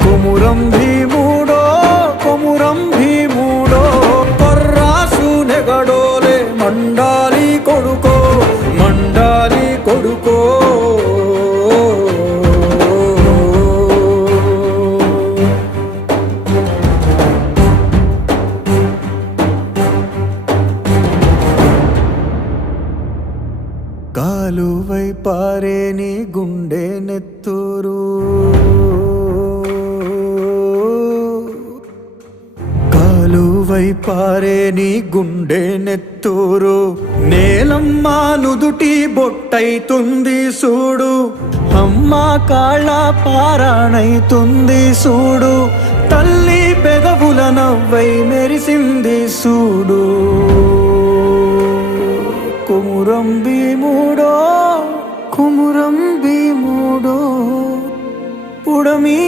కొమురం భీముడో కొమురం భీముడో కొర్రాసు నెగడోలే మండాలి కొడుకో మండాలి కొడుకో కాలువై పారే నీ గుండె నెత్తూరు కాలువై పారే నీ గుండె నెత్తూరు నేలమ్మ నుదుటి బొట్టైతుంది సూడు అమ్మ కాళ్ళ పారాణైతుంది సూడు తల్లి పెదవుల నవ్వై మెరిసింది సూడు కొమురం భీముడో కొమురం భీముడో పుడమి